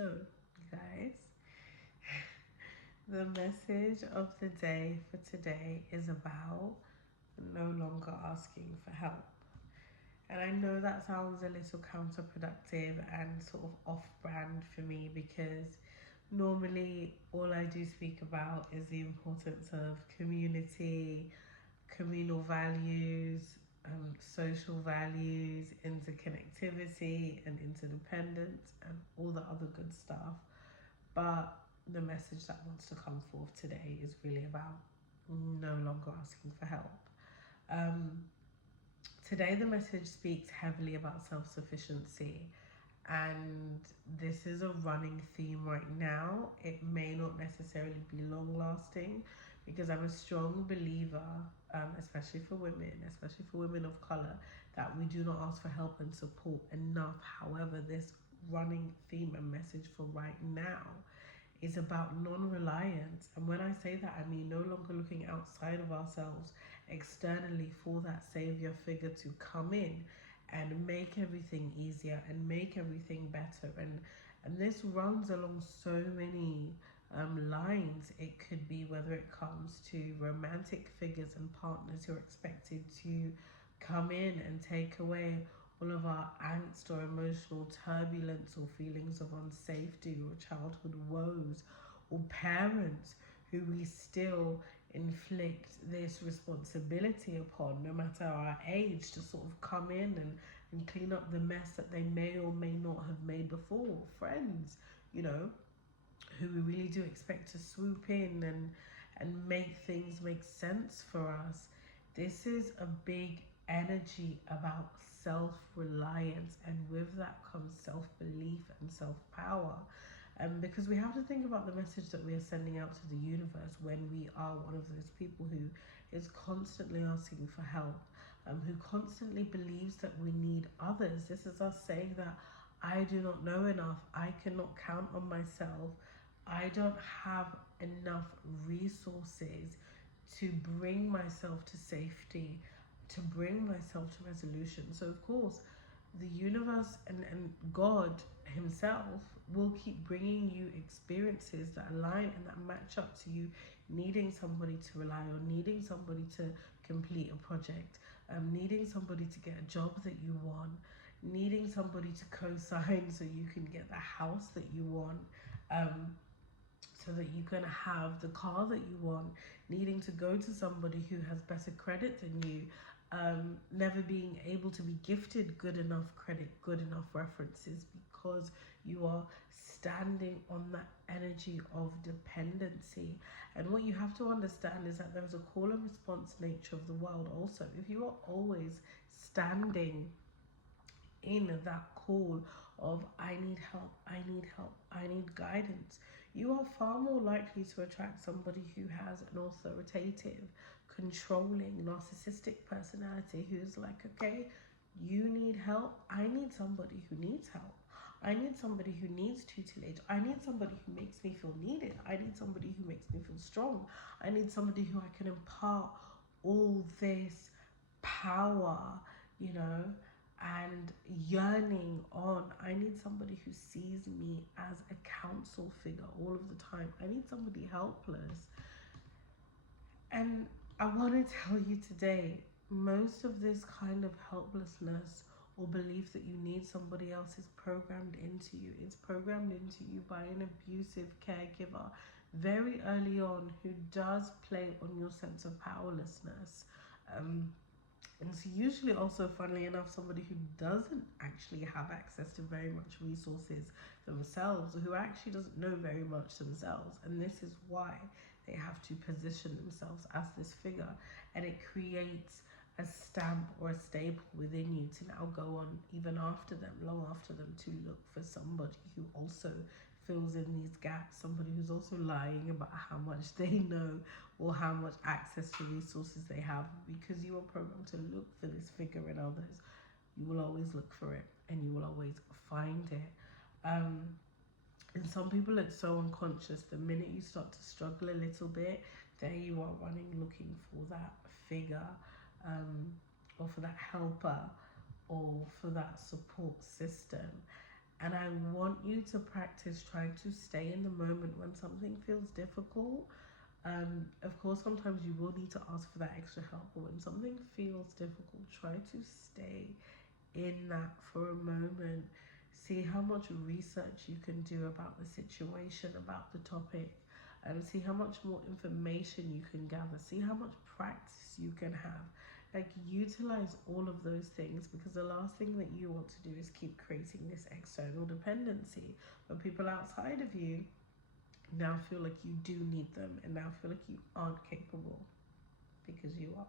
So, guys, the message of the day for today is about no longer asking for help. And I know that sounds a little counterproductive and sort of off brand for me because normally all I do speak about is the importance of community, communal values, social values, interconnectivity, and interdependence, and all the other good stuff. But the message that wants to come forth today is really about no longer asking for help. Um, Today, the message speaks heavily about self sufficiency, and this is a running theme right now. It may not necessarily be long lasting because I'm a strong believer, especially for women of color, that we do not ask for help and support enough. However, this running theme and message for right now is about non-reliance. And when I say that, I mean no longer looking outside of ourselves externally for that savior figure to come in and make everything easier and make everything better. And this runs along so many lines. It could be whether it comes to romantic figures and partners who are expected to come in and take away all of our angst or emotional turbulence or feelings of unsafety or childhood woes, or parents who we still inflict this responsibility upon, no matter our age, to sort of come in and clean up the mess that they may or may not have made before. Friends, you know, who we really do expect to swoop in and make things make sense for us. This is a big energy about self-reliance, and with that comes self-belief and self-power. Because we have to think about the message that we are sending out to the universe when we are one of those people who is constantly asking for help, who constantly believes that we need others. This is us saying that I do not know enough, I cannot count on myself, I don't have enough resources to bring myself to safety, to bring myself to resolution. So, of course, the universe and God Himself will keep bringing you experiences that align and that match up to you needing somebody to rely on, needing somebody to complete a project, needing somebody to get a job that you want, needing somebody to co sign so you can get the house that you want. So that you can have the car that you want, needing to go to somebody who has better credit than you, never being able to be gifted good enough credit, good enough references, because you are standing on that energy of dependency. And what you have to understand is that there is a call and response nature of the world also. If you are always standing in that call of I need help, I need help, I need guidance, you are far more likely to attract somebody who has an authoritative, controlling, narcissistic personality who's like, okay, you need help, I need somebody who needs help. I need somebody who needs tutelage. I need somebody who makes me feel needed. I need somebody who makes me feel strong. I need somebody who I can impart all this power, you know, and yearning on. I need somebody who sees me as a counsel figure all of the time. I need somebody helpless. And I want to tell you today, most of this kind of helplessness or belief that you need somebody else is programmed into you. It's programmed into you by an abusive caregiver very early on who does play on your sense of powerlessness. And it's usually also, funnily enough, somebody who doesn't actually have access to very much resources themselves, or who actually doesn't know very much themselves. And this is why they have to position themselves as this figure. And it creates a stamp or a staple within you to now go on, even after them, long after them, to look for somebody who also fills in these gaps, somebody who's also lying about how much they know or how much access to resources they have. Because you are programmed to look for this figure in others, you will always look for it and you will always find it. And some people, it's so unconscious. The minute you start to struggle a little bit, there you are running looking for that figure, or for that helper, or for that support system. And I want you to practice trying to stay in the moment when something feels difficult. Of course, sometimes you will need to ask for that extra help, but when something feels difficult, try to stay in that for a moment. See how much research you can do about the situation, about the topic, and see how much more information you can gather. See how much practice you can have. Like, utilize all of those things, because the last thing that you want to do is keep creating this external dependency when people outside of you now feel like you do need them and now feel like you aren't capable, because you are.